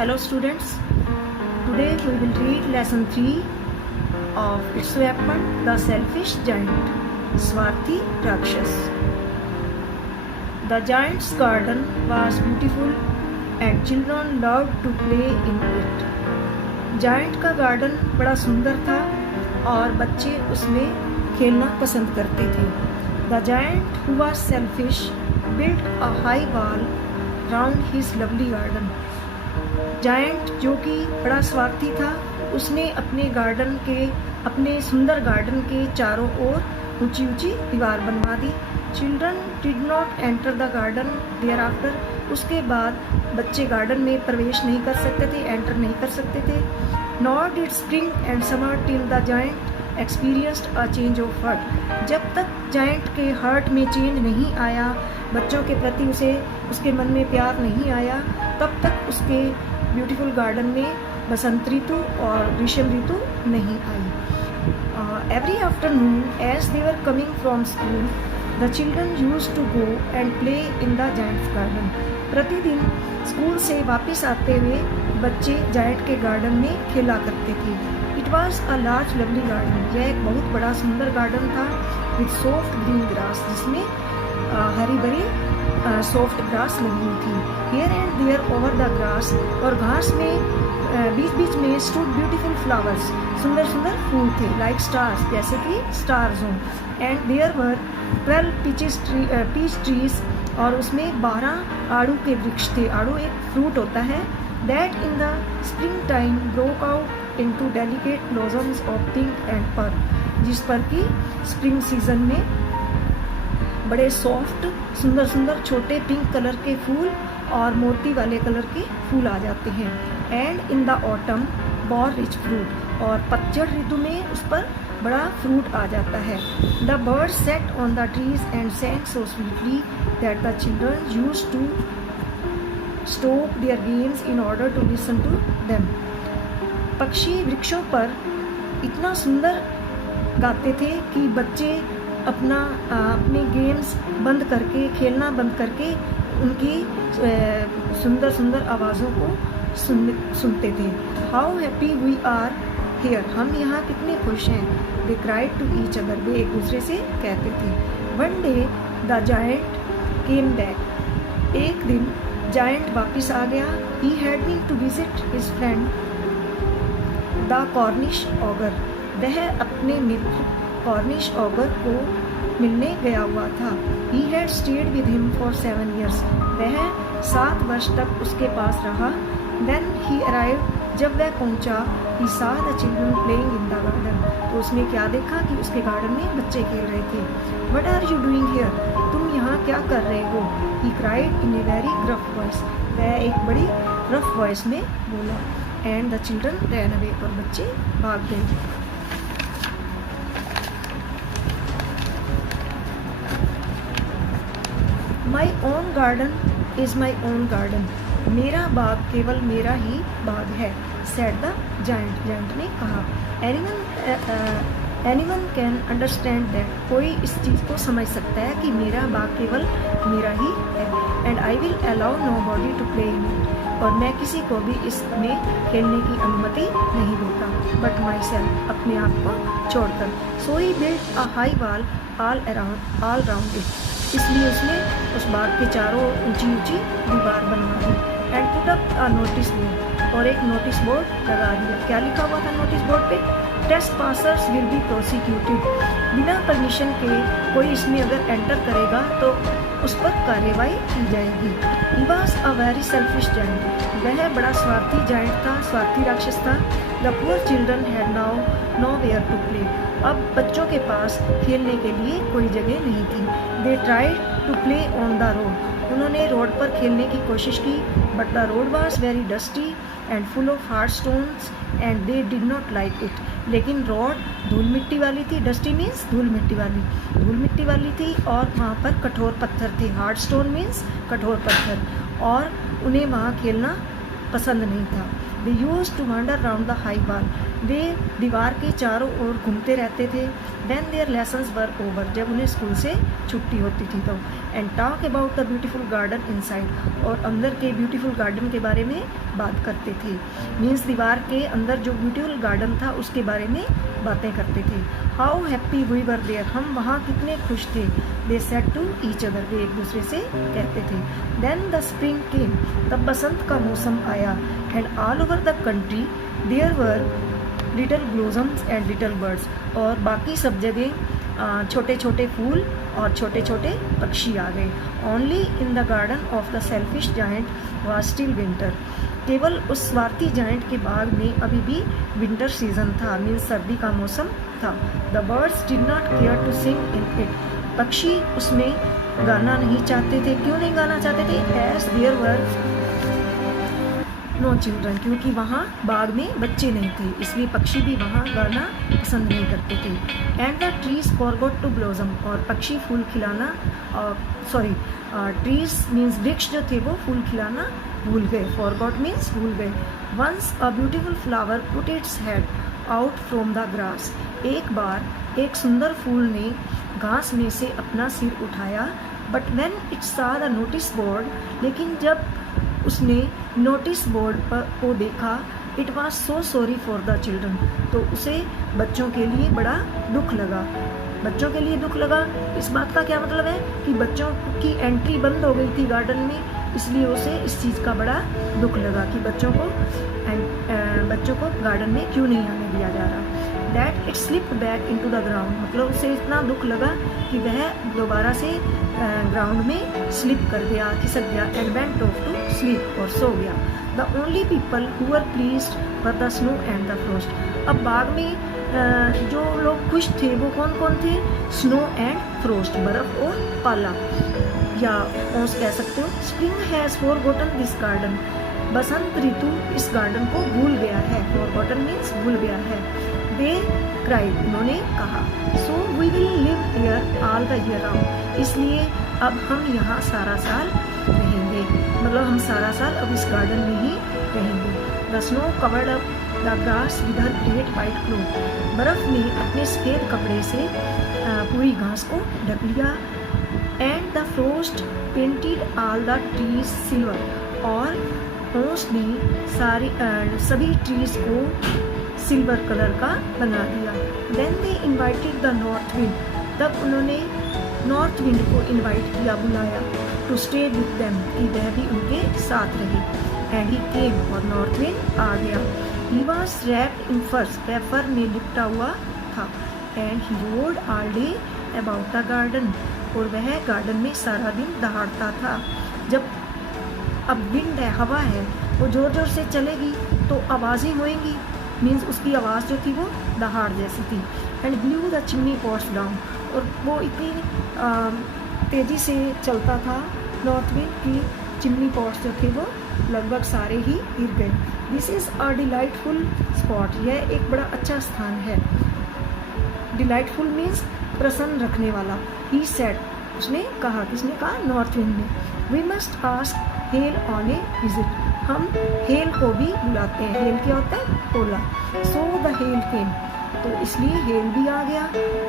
Hello students, today we will read lesson 3 of It's Weapon, The Selfish Giant, Swarthi Rakshas. The giant's garden was beautiful and children loved to play in it. Giant का garden बड़ा सुंदर था और बच्चे उसमें खेलना पसंद करते थे. The giant who was selfish built a high wall round his lovely garden. Giant जो कि बड़ा स्वार्थी था, उसने अपने सुंदर गार्डन के चारों ओर ऊंची ऊंची दीवार बनवा दी. Children did not enter the garden there after. उसके बाद बच्चे गार्डन में प्रवेश नहीं कर सकते थे, एंटर नहीं कर सकते थे. Not did spring and summer till the giant experienced a change of heart. जब तक जायंट के हार्ट में चेंज नहीं आया, बच्चों के प्रति उसके मन में प्यार नहीं आया, तब तक उसके ब्यूटीफुल गार्डन में बसंत ऋतु और ग्रीष्म ऋतु नहीं आई. Every afternoon as they were coming from school the children used to go and play in the giant's garden. प्रतिदिन स्कूल से वापस आते हुए बच्चे जायंट के गार्डन में खेला करते थे. It was a large lovely garden. यह एक बहुत बड़ा सुंदर गार्डन था विद सॉफ्ट ग्रीन ग्रास, जिसमें हरी भरी सॉफ्ट ग्रास लगी हुई थी. Here and there over the grass, और घास में बीच बीच में स्टूड ब्यूटीफुल फ्लावर्स, सुंदर सुंदर फूल थे, लाइक स्टार्स, जैसे कि स्टार्स हों. And there were 12 peach trees, और उसमें 12 आड़ू के वृक्ष थे. आड़ू एक फ्रूट होता है. That in the spring time broke out into delicate blossoms of pink and pearl, जिस पर कि स्प्रिंग सीजन में बड़े सॉफ्ट सुंदर सुंदर छोटे पिंक कलर के फूल और मोती वाले कलर के फूल आ जाते हैं. And in the autumn bore rich fruit, और पतझड़ ऋतु में उस पर बड़ा फ्रूट आ जाता है. The birds set on the trees and sang so sweetly that the children used to stop their games in order to listen to them. पक्षी वृक्षों पर इतना सुंदर गाते थे कि बच्चे अपने गेम्स बंद करके, खेलना बंद करके उनकी सुंदर सुंदर आवाज़ों को सुनते थे. How happy we are here, हम यहाँ कितने खुश हैं. They cried to each other, वे एक दूसरे से कहते थे. One day the giant came back, एक दिन जायंट वापस आ गया. He had been to visit his friend the Cornish ogre. वह अपने मित्र कॉर्निश ऑगर को मिलने गया हुआ था. He had stayed with him for 7 years. वह 7 वर्ष तक उसके पास रहा. देन ही अराइव्ड, जब वह पहुंचा, ही saw the children playing in the garden. तो उसने क्या देखा कि उसके गार्डन में बच्चे खेल रहे थे. What are you doing here? तुम यहाँ क्या कर रहे हो? He cried in a very gruff voice. वह एक बड़ी rough voice में बोला. And the children ran away, और बच्चे भाग गए. My own garden is my own garden. मेरा बाग केवल मेरा ही बाग है. said the giant. जायंट ने कहा. anyone can understand that. कोई इस चीज़ को समझ सकता है कि मेरा बाग केवल मेरा ही है. and I will allow nobody to play in it. और मैं किसी को भी इसमें खेलने की अनुमति नहीं देता. but myself, अपने आप को छोड़कर. so he built a high wall all round it. इसलिए उसने उस बाग के चारों ऊंची ऊंची दीवार बनवा दी. And put up a notice board, और एक नोटिस बोर्ड लगा दिया. क्या लिखा हुआ था नोटिस बोर्ड पे? Trace passers will be prosecuted. बिना परमिशन के कोई इसमें अगर एंटर करेगा तो उस पर कार्रवाई की जाएगी. He was a very selfish giant. वह बड़ा स्वार्थी जायंट था, स्वार्थी राक्षस था. The poor children had now nowhere to play. अब बच्चों के पास खेलने के लिए कोई जगह नहीं थी. They tried to play on the road. उन्होंने रोड पर खेलने की कोशिश की. But the road was very dusty and full of hard stones and they did not like it. लेकिन रोड धूल मिट्टी वाली थी. डस्टी मीन्स धूल मिट्टी वाली थी, और वहाँ पर कठोर पत्थर थे. हार्ड स्टोन मीन्स कठोर पत्थर, और उन्हें वहाँ खेलना पसंद नहीं था. They used to wander round the high wall, वे दीवार के चारों ओर घूमते रहते थे। When their lessons were over, जब उन्हें स्कूल से छुट्टी होती थी तो। And talk about the beautiful garden inside, और अंदर के ब्यूटीफुल गार्डन के बारे में बात करते थे। मीन्स दीवार के अंदर जो ब्यूटीफुल गार्डन था उसके बारे में बातें करते थे। How happy we were there, हम वहाँ कितने खुश थे। They said to each other, वे एक दूसरे से कहते थे। देन द स्प्रिंग केम, तब बसंत का मौसम आया। And all over the country there were little blossoms and little birds, और बाकी सब जगह छोटे छोटे फूल और छोटे छोटे पक्षी आ गए। Only in the garden of the selfish giant was still winter, केवल उस स्वार्थी जायंट के बाग में अभी भी विंटर सीजन था, मीन्स सर्दी का मौसम था। The birds did not care to sing in it, पक्षी उसमें गाना नहीं चाहते थे। क्यों नहीं गाना चाहते थे? As there were no children, क्योंकि वहाँ बाग में बच्चे नहीं थे, इसलिए पक्षी भी वहाँ गाना पसंद नहीं करते थे। And the trees forgot to blossom, और पक्षी फूल खिलाना, ट्रीज मीन्स वृक्ष जो थे वो फूल खिलाना भूल गए। फॉरगॉट मीन्स भूल गए। Once a beautiful flower put its head out from the grass, एक बार एक सुंदर फूल ने घास में से अपना सिर उठाया। But when it saw the notice board, लेकिन जब उसने नोटिस बोर्ड पर को देखा, it was so sorry for the children, तो उसे बच्चों के लिए बड़ा दुख लगा। बच्चों के लिए दुख लगा, इस बात का क्या मतलब है कि बच्चों की एंट्री बंद हो गई थी गार्डन में, इसलिए उसे इस चीज़ का बड़ा दुख लगा कि बच्चों को गार्डन में क्यों नहीं आने दिया जा रहा। That it slipped back into the ground, मतलब उसे इतना दुख लगा कि वह दोबारा से ग्राउंड में स्लिप कर गया, खिसक गया। And went off to sleep, और सो गया। The only people who were pleased were the snow and the frost, अब बाग में जो लोग खुश थे वो कौन कौन थे? स्नो एंड फ्रोस्ट, बर्फ और पाला या ओस कह सकते हो। Spring has forgotten this garden, बसंत ऋतु इस गार्डन को भूल गया है। फॉरगॉटन मीन्स भूल गया है। दे क्राइड, उन्होंने कहा। So we will live here all the year round, इसलिए अब हम यहाँ सारा साल रहेंगे, मतलब हम सारा साल अब इस गार्डन में ही रहेंगे। The snow covered up the grass with her great white cloth, बर्फ ने अपने सफ़ेद कपड़े से पूरी घास को ढक लिया। And the frost painted all the trees silver, और ओस ने सभी ट्रीज को सिल्वर कलर का बना दिया। Then they invited the north wind, तब उन्होंने नॉर्थ विंड को इन्वाइट किया, बुलाया। टू स्टे विद देम, कि वह भी उनके साथ रहे। एंड ही केम, और नॉर्थ विंड आ गया। ही वॉज रैप्ड इन फर्स, वह फर में लिपटा हुआ था। And he road all day about the garden, और वह गार्डन में सारा दिन दहाड़ता था। जब अब विंड है, हवा है, वो ज़ोर ज़ोर से चलेगी तो आवाज़ें होएंगी, मीन्स उसकी आवाज़ जो थी वो दहाड़ जैसी थी। And blue the chimney post down, और वो इतनी तेज़ी से चलता था नॉर्थ विंड की चिमनी पॉट्स जो थे वो लगभग सारे ही गिर गए। This is a delightful spot, यह एक बड़ा अच्छा स्थान है। डिलाइटफुल मीन्स प्रसन्न रखने वाला। ही सेड, उसने कहा, किसने कहा? नॉर्थ विंड ने। We must ask hail on a visit, हम हेल को भी बुलाते हैं। हेल क्या होता है? ओला। सो द हेल केम, तो इसलिए हेल भी आ गया।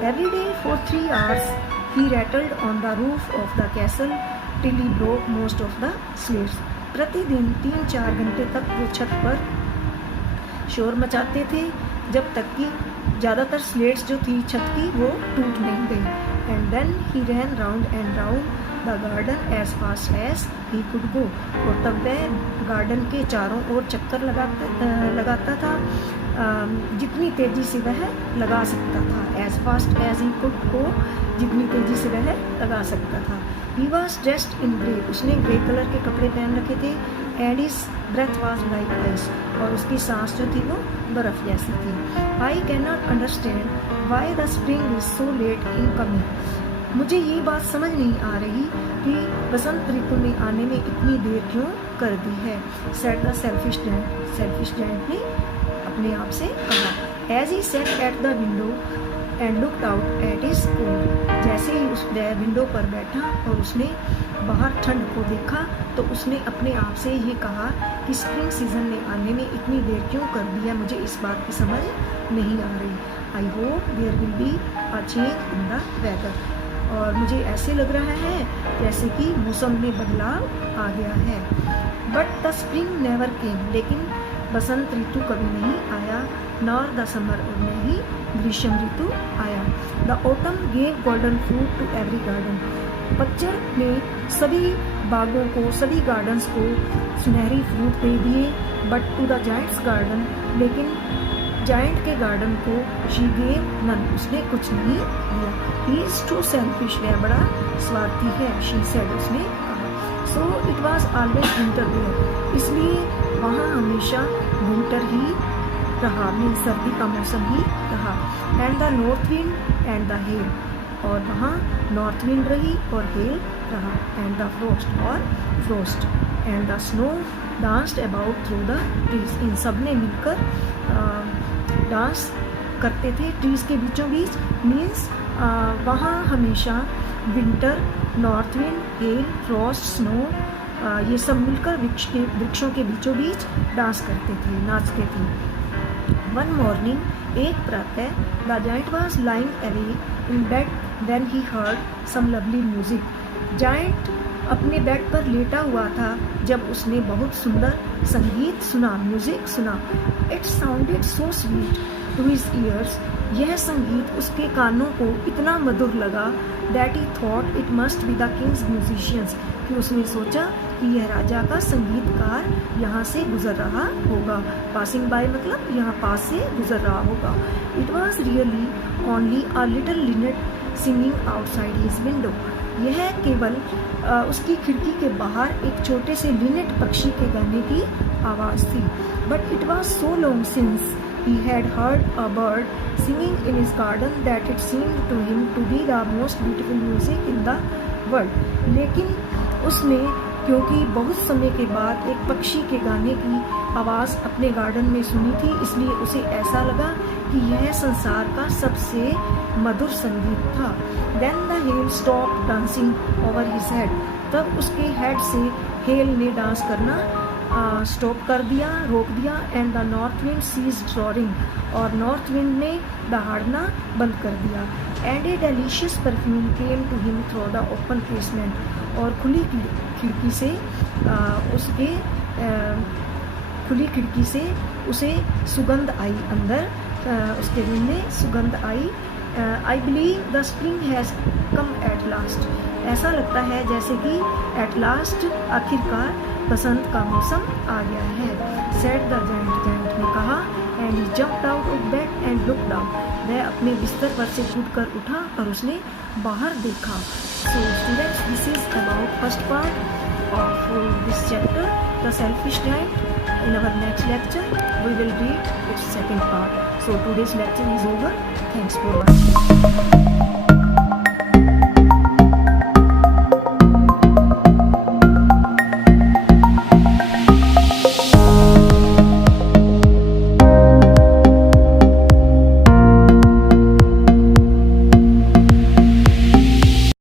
Every day for 3 hours he rattled on the roof of the castle till he broke most of the slates, प्रतिदिन 3-4 घंटे तक वो छत पर शोर मचाते थे, जब तक कि ज़्यादातर स्लेट्स जो थी छत की वो टूट नहीं गई। And then he ran round and round the garden as fast as he could go, और तब वह गार्डन के चारों ओर चक्कर लगाता था जितनी तेज़ी से वह लगा सकता था। As fast as he could go, जितनी तेज़ी से वह लगा सकता था। He was dressed in grey, उसने ग्रे कलर के कपड़े पहन रखे थे। And his breath was like ice, और उसकी सांस जो थी वो बर्फ़ जैसी थी। I can not understand why the spring is so late in coming, मुझे ये बात समझ नहीं आ रही कि बसंत ऋतु में आने में इतनी देर क्यों कर दी है। Said the selfish giant, selfish giant ने अपने आप से कहा। As he sat at the window and looked out at his coat. जैसे ही उस विंडो पर बैठा और उसने बाहर ठंड को देखा तो उसने अपने आप से ये कहा कि स्प्रिंग सीजन में आने में इतनी देर क्यों कर दिया, मुझे इस बात की समझ नहीं आ रही। I hope there will be a change in the weather. और मुझे ऐसे लग रहा है जैसे कि मौसम में बदलाव आ गया है। But the spring never came, लेकिन बसंत ऋतु कभी नहीं आया, नॉर द समर, और न ही ग्रीष्म ऋतु आया। The autumn gave golden fruit to every garden, पतझड़ ने सभी बागों को, सभी गार्डन्स को सुनहरी फ्रूट दे दिए। But to the giant's garden, लेकिन जायंट के गार्डन को शी गेव नन, उसने कुछ नहीं दिया। ही इज टू सेल्फिश, वह बड़ा स्वार्थी है, शी सेड, उसने कहा। So it was always winter there, इसलिए वहाँ हमेशा विंटर ही रहा, मीन सर्दी का मौसम ही रहा। And the north wind and the hail, और वहाँ नॉर्थ विंड रही और हेल रहा। एंड द फ्रोस्ट, और frost. And the snow danced about through the trees, इन सब ने मिलकर डांस करते थे ट्रीज के बीचों बीच। मीन्स वहाँ हमेशा winter, north wind, hello, Frost, snow, ये सब मिलकर वृक्षों के बीचों बीच डांस करते थे, नाचते थे। वन मॉर्निंग, एक प्रातः, the giant was lying awake in bed when he heard some lovely music, giant अपने बेड पर लेटा हुआ था जब उसने बहुत सुंदर संगीत सुना, म्यूजिक सुना। It sounded so sweet to his ears, यह संगीत उसके कानों को इतना मधुर लगा, that he thought it must be the king's musicians, कि उसने सोचा कि यह राजा का संगीतकार यहाँ से गुजर रहा होगा। पासिंग बाय मतलब यहाँ पास से गुजर रहा होगा। It was really only a little Lynette singing outside his window, यह केवल उसकी खिड़की के बाहर एक छोटे से लिनेट पक्षी के गाने की आवाज़ थी। But it was so long since he had heard a bird singing in his garden that it seemed to him to be the most beautiful music in the world, लेकिन उसने क्योंकि बहुत समय के बाद एक पक्षी के गाने की आवाज़ अपने गार्डन में सुनी थी, इसलिए उसे ऐसा लगा कि यह संसार का सबसे मधुर संगीत था। Then the hail stopped dancing over his head, तब उसके हेड से हेल ने डांस करना स्टॉप कर दिया, रोक दिया। And the north wind ceased roaring, और नॉर्थ विंड ने दहाड़ना बंद कर दिया। And a delicious perfume came to him through the open casement, और खुली खिड़की से उसे सुगंध आई, अंदर उसके रूम में सुगंध आई। I believe the spring has come at last, ऐसा लगता है जैसे कि एट लास्ट, आखिरकार बसंत का मौसम आ गया है। सेड द जायंट, जायंट ने कहा। And he jumped out of bed and looked out, वह अपने बिस्तर पर से कूदकर उठा और उसने बाहर देखा। So students, this is about first part of this chapter, the selfish giant. In our next lecture, we will read its second part. So today's lecture is over. Thanks for watching.